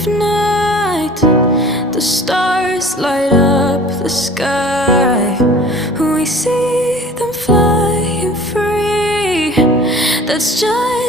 of night, the stars light up the sky. We see them flying free. That's just